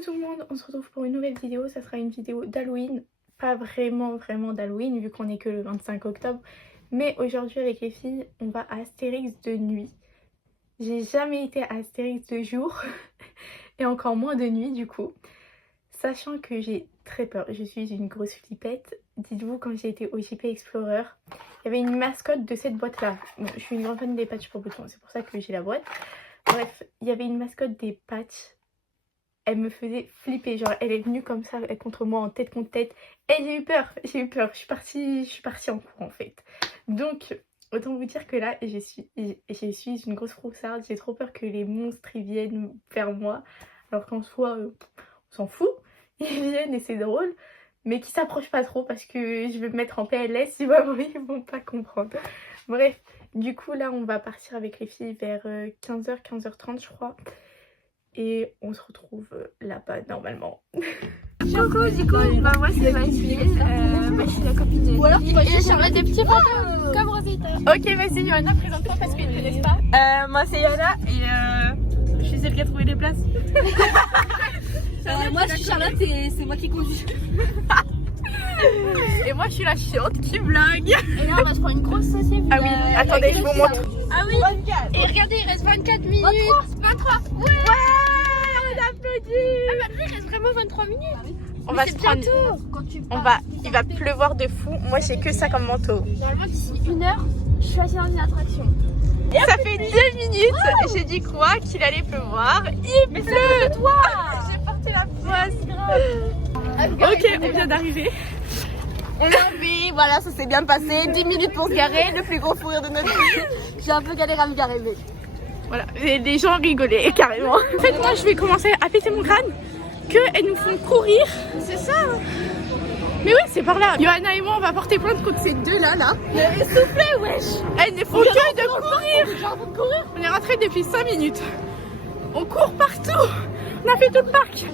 Coucou tout le monde, on se retrouve pour une nouvelle vidéo. Ça sera une vidéo d'Halloween, pas vraiment d'Halloween vu qu'on est que le 25 octobre. Mais aujourd'hui avec les filles, on va à Astérix de nuit. J'ai jamais été à Astérix de jour et encore moins de nuit du coup. Sachant que j'ai très peur, je suis une grosse flippette. Dites-vous, quand j'ai été au JP Explorer, il y avait une mascotte de cette boîte là. Bon, je suis une grande fan des patchs pour Bouton, c'est pour ça que j'ai la boîte. Bref, il y avait une mascotte des patchs. Elle me faisait flipper, genre elle est venue comme ça contre moi en tête contre tête et j'ai eu peur, je suis partie en cours en fait. Donc autant vous dire que là je suis une grosse froussarde, j'ai trop peur que les monstres ils viennent vers moi, alors qu'en soi on s'en fout, ils viennent et c'est drôle, mais qu'ils s'approchent pas trop parce que je vais me mettre en PLS, ils vont pas comprendre. Bref, du coup là on va partir avec les filles vers 15h, 15h30 je crois. Et on se retrouve là-bas normalement. Coucou, du coup, moi c'est Mathilde, je suis la copine de et j'aimerais des petits photos comme Rosita. Ok, vas-y Johanna, présente-toi parce qu'ils ne connaissent pas. Moi c'est Yana et je suis celle qui a trouvé les places. Moi je suis Charlotte et c'est moi qui conduis. Et moi je suis la chiante qui vlog. Et là on va se prendre une grosse saucisse. Ah oui, attendez, je vous montre. Ah oui, et regardez, il reste 24 minutes. 23. Ouais, On applaudit. Ah bah il reste vraiment 23 minutes. On va se prendre. Il va pleuvoir de fou. Moi j'ai que ça comme manteau. Normalement d'ici 1 heure, je suis assise dans une attraction. Ça fait 2 minutes, j'ai dit quoi qu'il allait pleuvoir. Il pleut. C'est toi. J'ai porté la poisse. Ok, on vient d'arriver. On a vu, voilà, ça s'est bien passé. 10 minutes pour se garer, le plus gros fou rire de notre vie. J'ai un peu galéré à me garer, mais Voilà, les gens rigolaient carrément. En fait, moi je vais commencer à péter mon crâne qu'elles nous font courir. C'est ça. Mais oui, c'est par là. Johanna et moi, on va porter plainte contre ces deux-là, là. Essoufflé, wesh. Elles ne font que de courir. On est rentrés depuis 5 minutes. On court partout. On a fait tout le parc.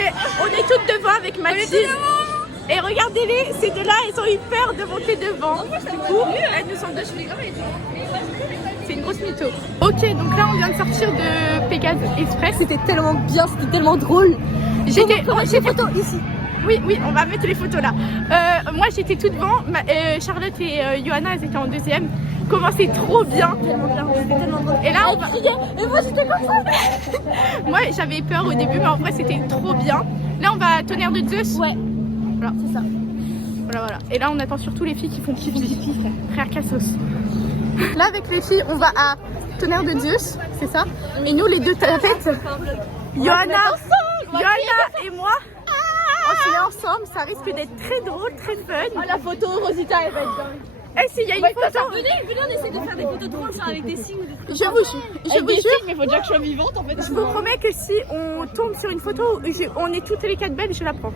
Et on est toutes devant avec Mathilde. Et regardez-les, ces deux-là, elles ont eu peur de monter devant. Du coup, elles nous sont dessus. C'est une grosse mytho. Ok, donc là, on vient de sortir de Pégase Express. c'était tellement bien, c'était tellement drôle. J'étais photos ici. Oui, on va mettre les photos là. Moi j'étais tout devant, Charlotte et Johanna elles étaient en deuxième. Comment c'est trop bien. Et là on va... Et moi j'étais comme ça. Moi j'avais peur au début mais en vrai c'était trop bien. Là on va à Tonnerre de Zeus. Ouais, Voilà. c'est ça. Voilà. Et là on attend surtout les filles qui font pipi. Frère Cassos. Là avec les filles on va à Tonnerre de Zeus, c'est ça. Et nous les deux tapettes, Johanna et moi. On est ensemble, ça risque d'être très drôle, très fun. Oh, la photo, Rosita, elle va être dingue. Eh si, il y a une photo. Venez, on essaie de faire des photos drôles avec des signes. Je vous jure, Mais faut déjà que je sois vivante en fait. je vous promets que si on tombe sur une photo, on est toutes les 4 belles, je la prends.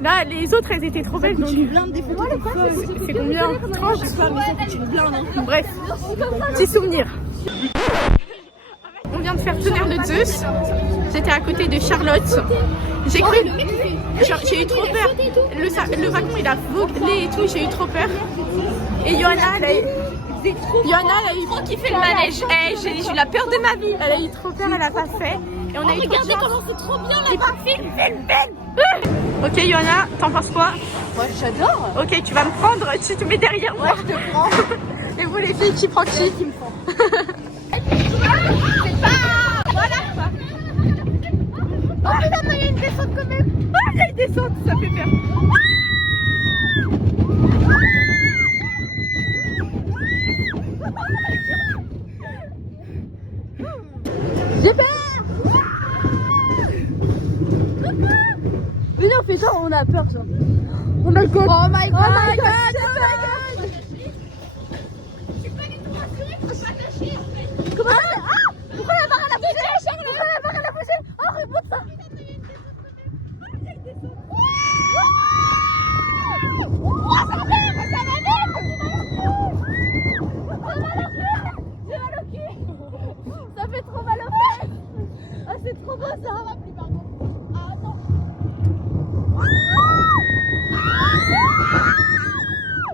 Là, les autres, elles étaient trop belles. Donc... Une blinde des photos. C'est combien? 30? Une blinde. Bref, petit souvenir. On vient de faire Tonnerre de Zeus. J'étais à côté de Charlotte. J'ai cru. J'ai eu trop peur. Le wagon il a vogué et tout, j'ai eu trop peur. Et Johanna, elle a eu Trop kiffé le manège. J'ai eu la peur de ma vie. Elle a eu trop peur, elle a pas fait. Et on a eu trop Regardez de chance. comment c'est trop bien là. Ok Johanna, t'en penses quoi? Moi j'adore. Ok, tu vas me prendre, tu te mets derrière moi. Je te prends. Et vous les filles, qui prend qui? Oh putain, mais il y a une descente quand même. Ah, il y a une descente, ça fait peur. J'ai peur. Mais non, on fait ça, on a peur ça. Oh my god. Oh my god. Oh my god. Comment ça? Ah, pourquoi la barre elle a bougé? Pourquoi la barre elle a bougé? Oh, reboot ça. Ça fait trop mal au fesses. Ah, c'est trop beau ça. Ah, attends.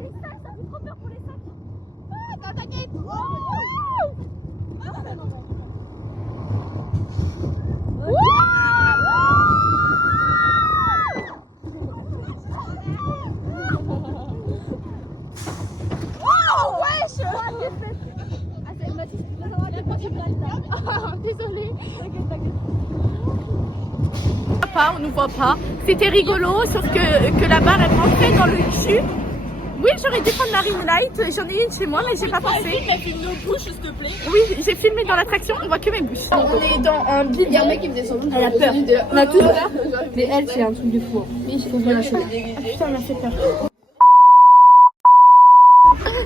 Les sacs, ça fait trop peur pour les sacs. Ah, t'inquiète. Désolée. On nous voit pas. C'était rigolo, sauf que la barre elle rentrait dans le cul. Oui, j'aurais dû prendre ma ring light. J'en ai une chez moi, mais j'ai pas pensé. Filme nos bouches, s'il te plaît. Oui, j'ai filmé dans l'attraction, on voit que mes bouches. On est dans un bidon. Il y a un mec qui me faisait son nom. Elle a peur. On a tout peur. Mais elle, c'est un truc de fou. Mais il faut bien la chose. Putain, elle m'a fait peur.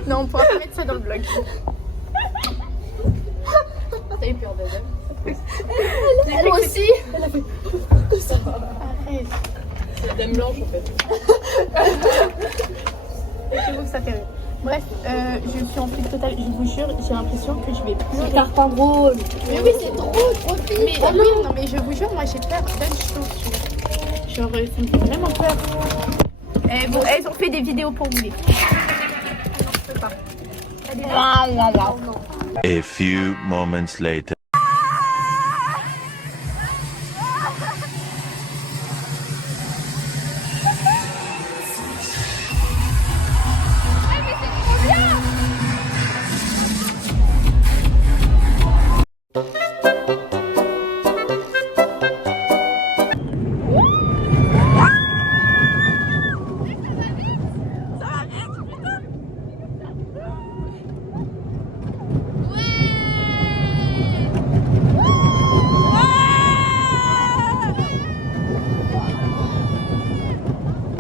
Non, on pourra pas mettre ça dans le vlog. T'as eu peur d'elle. Moi aussi. Arrête. C'est la dame blanche en fait. C'est vous que ça fait rire. Bref, je suis en fuite totale. Je vous jure, j'ai l'impression que je vais pleurer. C'est pas drôle. Mais oui, c'est trop pire. Mais oui, non, mais je vous jure, moi j'ai peur d'un chaussure. Genre, ça me fait vraiment peur. Bon, elles ont fait des vidéos pour vous les filles. Je peux pas. A few moments later.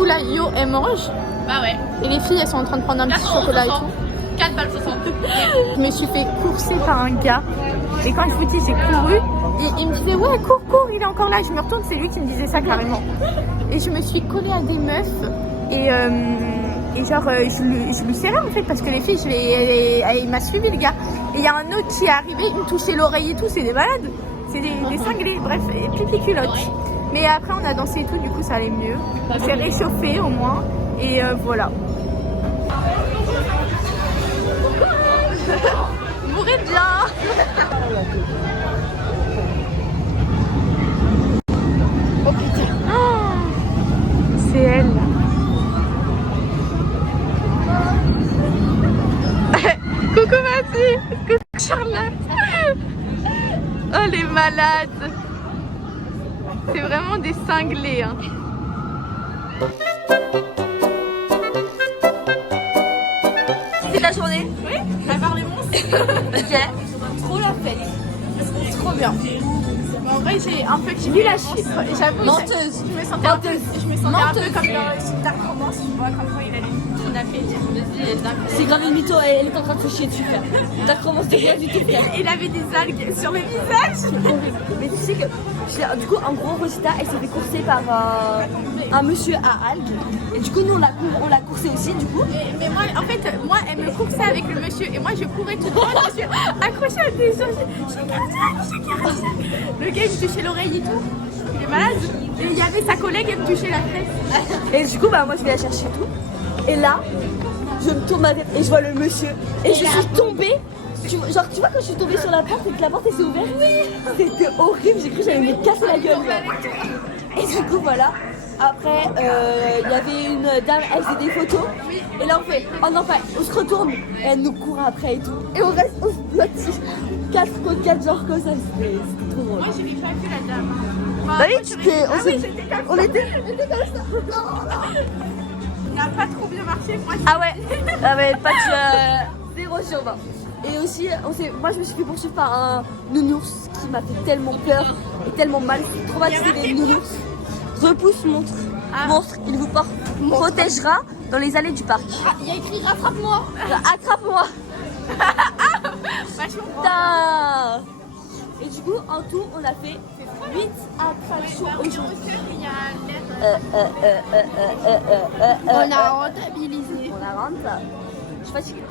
Là, Yo, elle mange. Bah ouais. Et les filles, elles sont en train de prendre un petit chocolat et tout. 4 balles 60. Je me suis fait courser par un gars. Et quand je vous dis, j'ai couru. Il me disait, ouais, cours, cours, il est encore là. Je me retourne, c'est lui qui me disait ça carrément. Et je me suis collée à des meufs. Et genre, je lui serrais en fait. Parce que les filles, il m'a suivi le gars. Et il y a un autre qui est arrivé, il me touchait l'oreille et tout. C'est des malades. C'est des cinglés. Bref, et pipi culotte. Mais après, on a dansé et tout, du coup, ça allait mieux. On s'est réchauffé au moins. Et voilà. Mourez bien. Oh putain. Oh, c'est elle. Coucou Mathieu. Coucou Charlotte. Oh les malades. C'est vraiment des cinglés. Hein. C'est la journée. Oui, à part les monstres. Ok. Trop la fête. Trop bien. Mais en vrai, j'ai un peu kiffé la chier. J'avoue. Menteuse. Je me sentais un peu comme dans Dark Romance, tu vois, comme quand il allait kidnapper. C'est grave une mytho, elle est en train de se chier dessus, frère. T'as commencé rien du tout, frère. Il avait des algues sur le visage. Mais tu sais que, du coup, en gros, Rosita, elle s'est fait courser par un monsieur à algues. Et du coup, nous, on l'a coursé aussi, du coup. Mais moi, en fait, elle me coursait avec le monsieur. Et moi, je courais tout droit. Je me suis accrochée à des gens. Je suis cardiaque. Le gars, il me touchait l'oreille et tout. Il est malade. Et il y avait sa collègue, elle me touchait la tête. Et du coup, bah, moi, je vais la chercher et tout. Et là, je me tourne ma tête et je vois le monsieur. Et je suis tombée. Tu vois quand je suis tombée sur la porte et que la porte s'est ouverte. Oui. C'était horrible, j'ai cru que j'allais me casser la gueule. Et du coup voilà. Après il y avait une dame, elle faisait des photos. Et là on fait, oh non pas, on se retourne. Et elle nous court après et tout. Et on reste, on se bloque 4 contre 4 genre comme ça. C'était trop drôle. Moi, je n'ai pas vu la dame. Bah oui, on était comme ça. Il n'a pas trop bien marché. Moi, Ah ouais, pas de 0 sur 20. Et aussi, moi je me suis fait poursuivre par un nounours qui m'a fait tellement peur et tellement mal. Traumatisé des nounours. Repousse monstre. Monstre, il vous protégera dans les allées du parc. Il y a écrit rattrape-moi. Attrape-moi. Putain. Et du coup, en tout, on a fait 8 attractions aujourd'hui. On a rentabilisé. On a rentre. Je suis fatiguée.